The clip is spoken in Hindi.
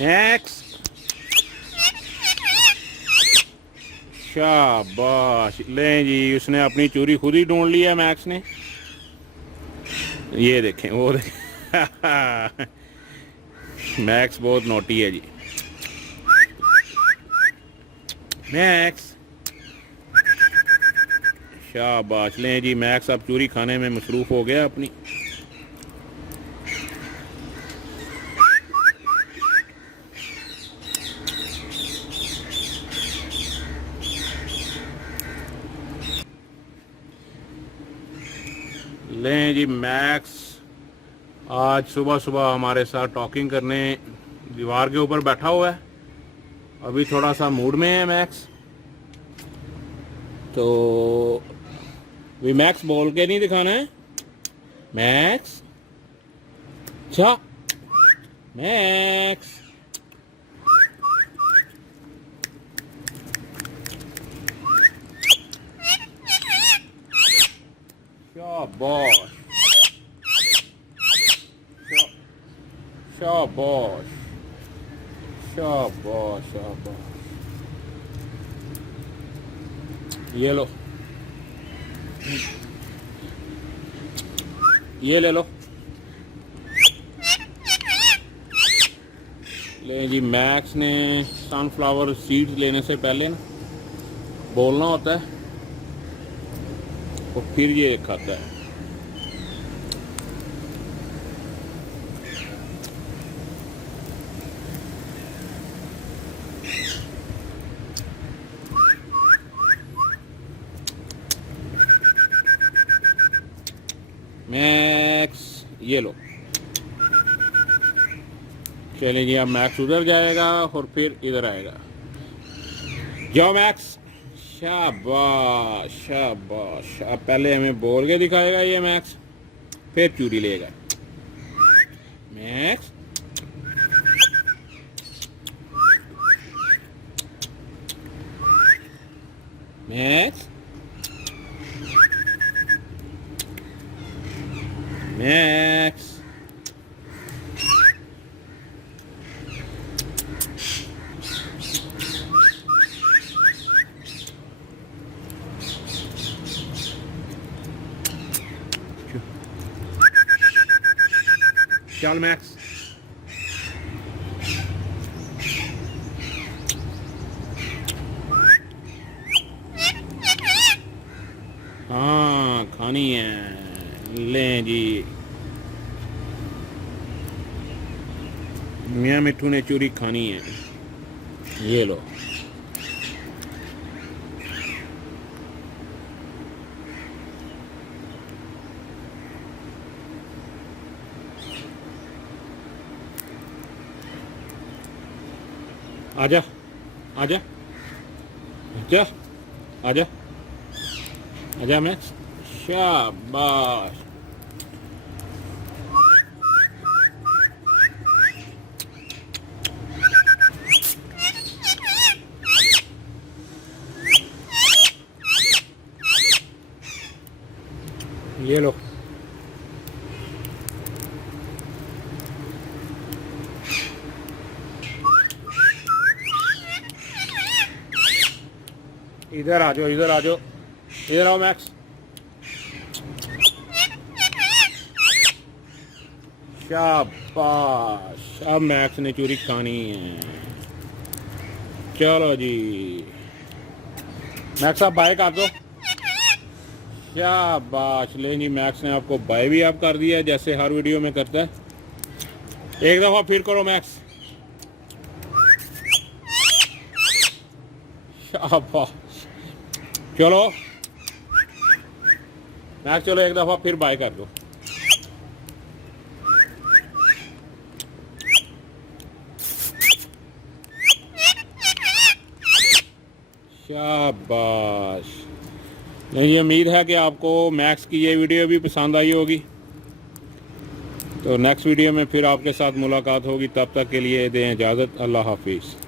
मैक्स, शाबाश। लें जी, उसने अपनी चूरी खुद ही ढूंढ लिया मैक्स ने। ये देखें, वो देखें। मैक्स बहुत नोटी है जी। मैक्स, शाबाश। लें जी, मैक्स अब चूरी खाने में मसरूफ़ हो गया अपनी। लें जी, मैक्स आज सुबह सुबह हमारे साथ टॉकिंग करने दीवार के ऊपर बैठा हुआ है। अभी थोड़ा सा मूड में है मैक्स, तो भी मैक्स बोल के नहीं दिखाना है। मैक्स, अच्छा मैक्स, शाबाश, शाबाश, शाबाश, शाबाश। ये लो, ये ले लो। ले जी, मैक्स ने सनफ्लावर सीड्स लेने से पहले ना बोलना होता है, और फिर ये खाता है। मैक्स, ये लो। चलिए जी, अब मैक्स उधर जाएगा और फिर इधर आएगा। जाओ मैक्स, शाबाश, शाबाश। अब पहले हमें बोल के दिखाएगा ये मैक्स, फिर चूरी लेगा। मैक्स, मैक्स, मैक्स, चल मैक्स। हाँ, खानी है। लें जी, मियाँ मिट्ठू ने चूरी खानी है। ये लो। आजा, आजा, आजा, आजा, आजा मैक्स, शाबाश। ये लो। इधर आ जाओ, इधर आ जाओ, इधर आओ मैक्स। शाबाश, अब मैक्स ने चूरी खानी है। चलो जी मैक्स, आप बाय कर दो। शाबाश। ले जी, मैक्स ने आपको बाय भी आप कर दिया, जैसे हर वीडियो में करता है। एक दफ़ा फिर करो मैक्स। शाबाश। चलो मैक्स, चलो एक दफ़ा फिर बाय कर दो। शाबाश। नहीं, उम्मीद है कि आपको मैक्स की ये वीडियो भी पसंद आई होगी। तो नेक्स्ट वीडियो में फिर आपके साथ मुलाकात होगी। तब तक के लिए दें इजाज़त। अल्लाह हाफिज़।